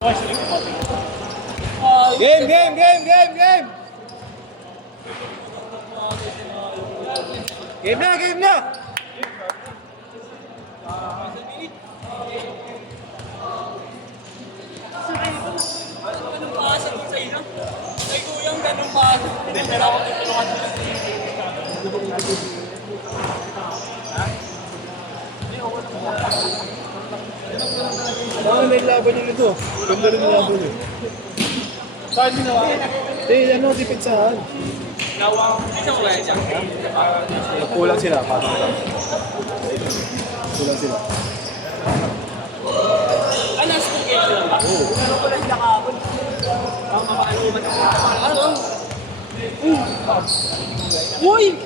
Game, game, game, game, game! Game na, game na! Anong paasa doon sa inyo? Kay Kuyang ganun paasa. Hindi, pero ako tutulungan doon. May laban yun ito. Ganda rin yung laban yun. Saan ginawa? Ano, dipitsahan. Isa mo kaya siya? Kulang sila, parang. Kulang sila. Ano, school game sila ba? Oo. Pero ko lang nakakabot. Ang mabalo ba ito? Ano? Uy!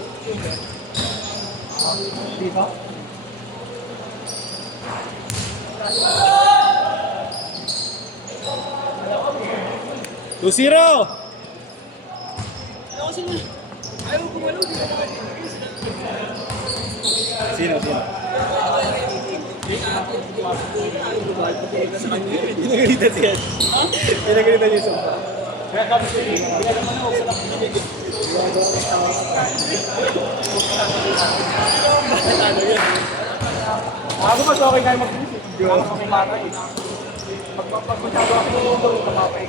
Di ba? 2-0! Ano kasi na? Ayaw gumalaw. Sino? Pinagalitan siya. Pinagalitan niya siya. Kaya kami siya. Ako mas okay kayo mag-isip. Ako makimata eh. Pagpapagpapagpapag ako, kapapay.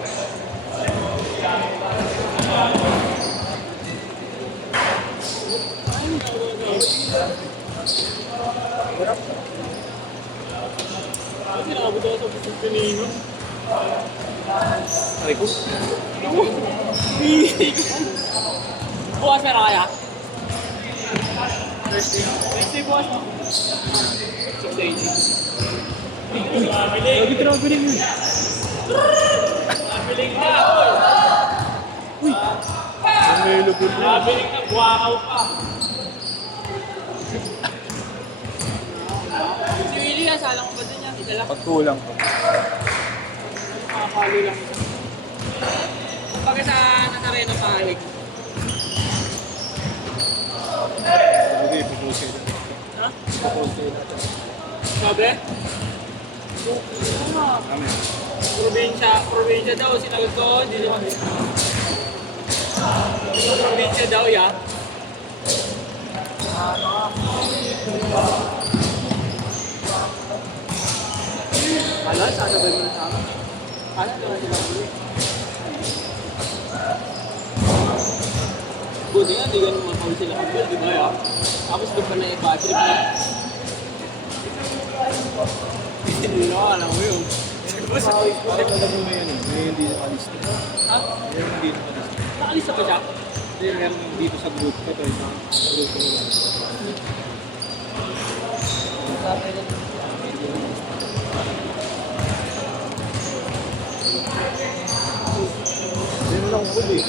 Sinabot ako sa pusong pinino. Ay ko. Bukas meron kaya? Thursday bukas mo? 6:80. Lagi pinapabiling yun. Nabiling na! Uy! Ang may lupit niya. Nabiling na, buwakaw pa. Si Willie, asalang ko ba din niya? Idala. Pagkulang ko. Makakalo lang ito. Pagka sa Nazareno pahalik. Hindi, pupusin. Ha? Pupusin natin. Sabi? Kami. Probinsya daw, sinagot ko, hindi naman. Probinsya daw, ya. Hala, sasabay mo na sa akin. Hala, naman sila ulit. Buti nga, hindi ganun makawin sila kapal, di ba ya? Tapos doon pa na i-battery pa. Hindi na, alam mo yun. Bakit alam mo yun eh? May hindi nakalista. Ha? May hindi nakalista. Nakalista ba siya? Hindi, meron dito sa group. Ito, sa group ko nila. Hindi mo lang huli.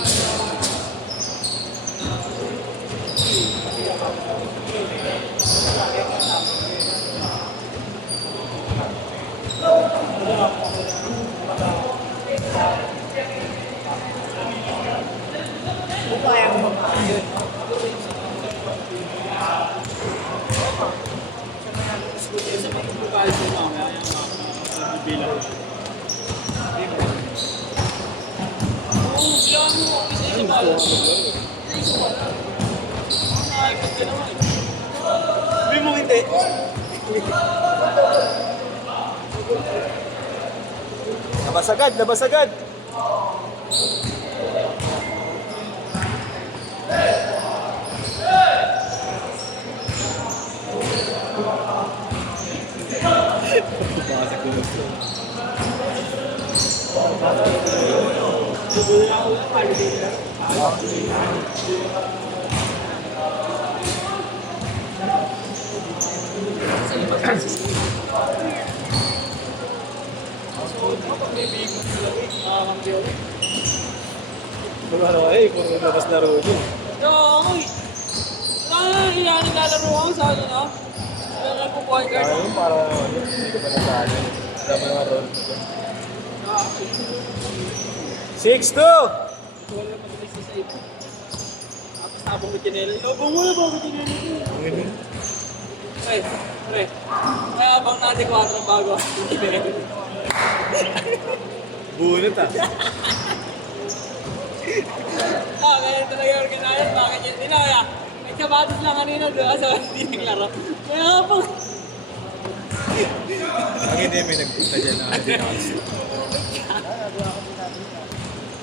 Sa mga bukal sa mga yung bilang. Oo, yan mo. Isa ba? Isa ba? Nakakot ka naman. Sabi mo hindi. Labas agad, labas agad. Pumasok ko lang siya. Ano eh, kung lumabas na roon yun. Oo, uy. Wala na, iyan naglalaro ako sa ano na. Wala na po point guard. Ayun, para hindi ka pa nasali. Wala pa nga roon. 6-2! Wala na mabilis sa ito. Tapos tapong ko tinelo. Abang mo na ba ako tinelo? Pre, pre. Kaya abang natin 4 bago. Bunot ah. Ganyan talaga yung organizer. Bakit yun? Hindi na kaya. Nagkabatos lang kanina doon sa hindi naglaro. Kaya nga po. Ang hindi may nagpunta dyan na hindi nakalis.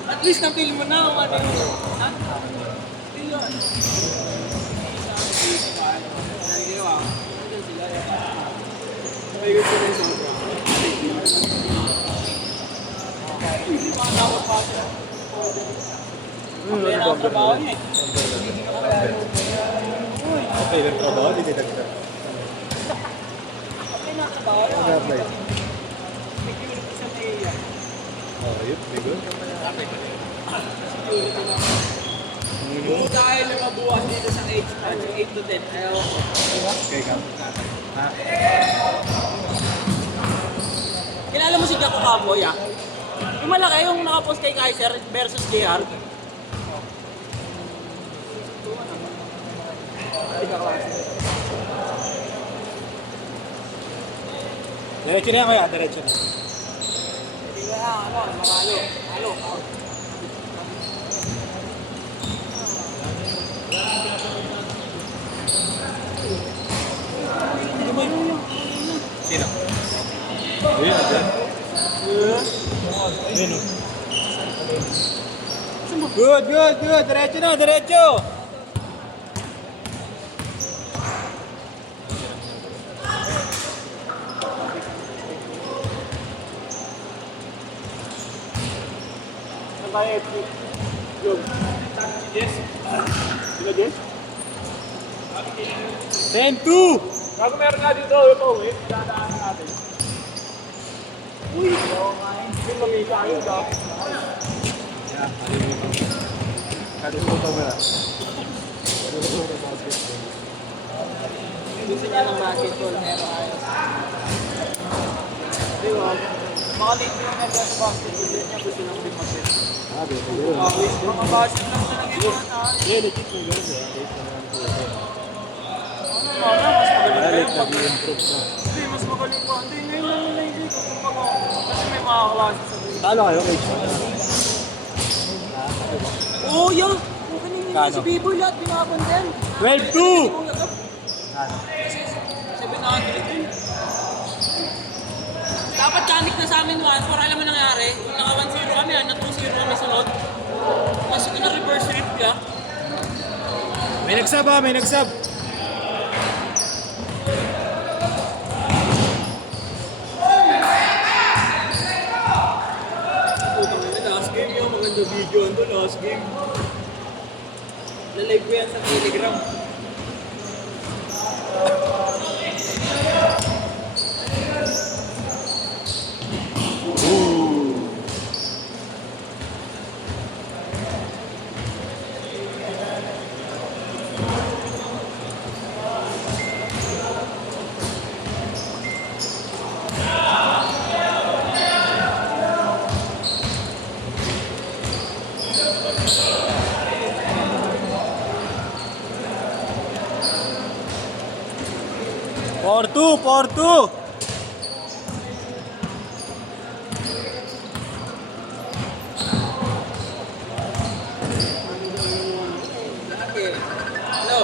At least na-feel mo na kung ano yung... Ha? Feel yun. Ay, gusto na yung sobra. Hindi pa dapat pa siya. Kaya nakatrabaho niya eh. Okay, nagtrabaho, hindi nagtrabaho. Kaya nakatrabaho niya. Nag-apply. May security sa Naiya. Oh, yun, bigo. Kung tayo lumabuhan dito sa 8 to 10, ayaw ko. Okay, ka. Ha? Kilala mo si Jaco Caboy ah? Yung malaki, yung nakapost kay Kaiser versus JR. Diretso na yan kaya, diretso na. Hindi ko na, makalo. Halo, out. Sino? Ayun, dyan. Ayun o. Good, good, good. Diretso na, diretso. Sabay, yung. Yes. Sila Jess? 10-2. Bago meron nga dito, ito, dadaanan natin. Uy! Yung mamika yun, dapat. Yeah, kalimutan mo na. Kalimutan mo na basketball. Gusto niya ng basketball, meron kayo. Di ba? Baka late yung nag-basketball din niya, gusto lang din mag-set. Sabi, yun. Mga basket lang talaga yung mga Yeah, legit mo gano'n eh. Late na naman po. mas magaling Late, kayo pag... nag-improve na. Hindi, mas magaling pa. Hindi, ngayon lang yung naisip ko kung pag kasi may mga klase sa buhay. Talo kayo, kay Sean. Oo, yan! Kung kanina Kano? si Biboy lahat binabandan. 12-2. Ano? 700 din. Dapat kanik na sa amin, para alam mo nangyari. Kung naka 1-0 kami, na 2-0 kami sunod. Mas na-reverse rip ka. May nagsab ah, may nagsab. Last game yung maganda video ando, last game. Na-live ko yan sa Telegram. Four two. Hello.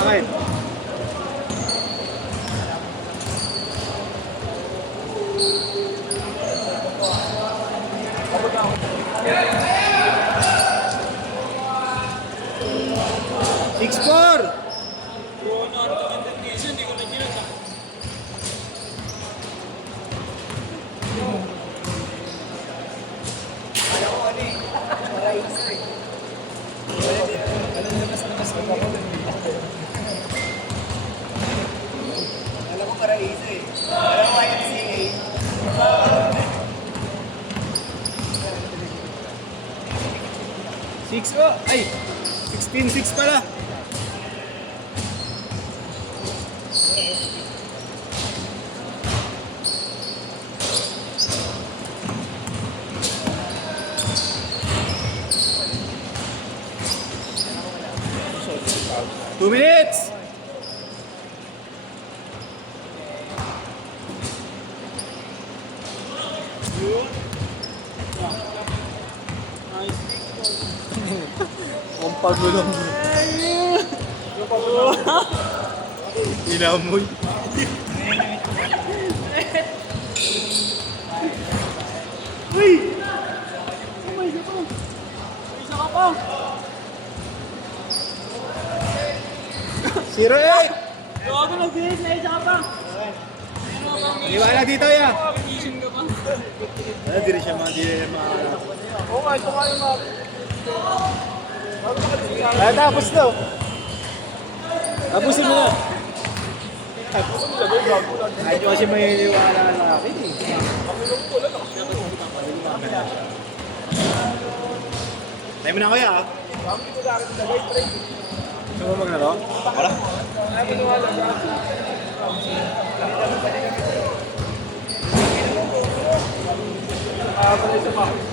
Okay. Six four. Bro, ano ito condemnation, hindi ko na ginag. Alam ko para easy. Alam ko kaya si Six oh. Ay. 16-6 pala. Two minutes. Pagulong. Inamoy. Uy! Oh my God! Isa ka pa! 0-8! Gago na bilis na isa ka pa! Iwala dito ya. Competition ka pa. Di rin siya mga Oo nga, ito nga yung mga... tapos na. Tapusin mo na. Ay, di kasi may iniwala na akin eh. Tayo mo na kuya ah. Gusto mo maglaro? Wala.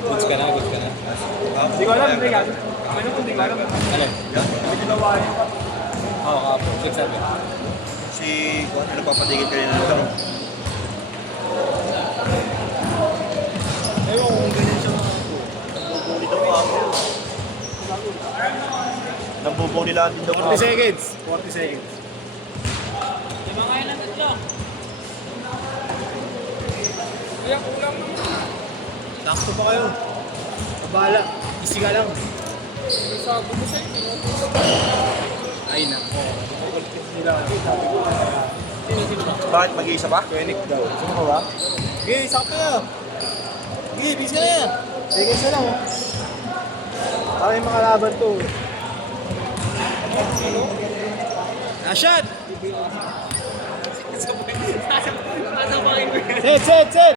Goods ka na, goods ka na. Hindi ko alam, hindi ka. Hindi ko alam. Alin? May ginawa yun. Oo, kapo. Check sabi. Si Juan, ano papatigil ka rin ng tanong? Ewan ko kung ganyan siya Nambubuli daw ako. Nambubuli lahat din daw 40 seconds. 40 seconds. Lima kayo ng tatlo. Kaya kulang mo. Sakto pa kayo. Kabala. Easy ka lang. Sabi ko sa'yo, Ay nako. Sila. sino ba? Bakit mag-iisa pa? Phoenix daw. Sino ka ba? Okay, sakto na. Okay, busy ka na. Seconds na lang. Oh. Para yung mga laban to. Shot! Sasabahin mo yan. Set, set, set!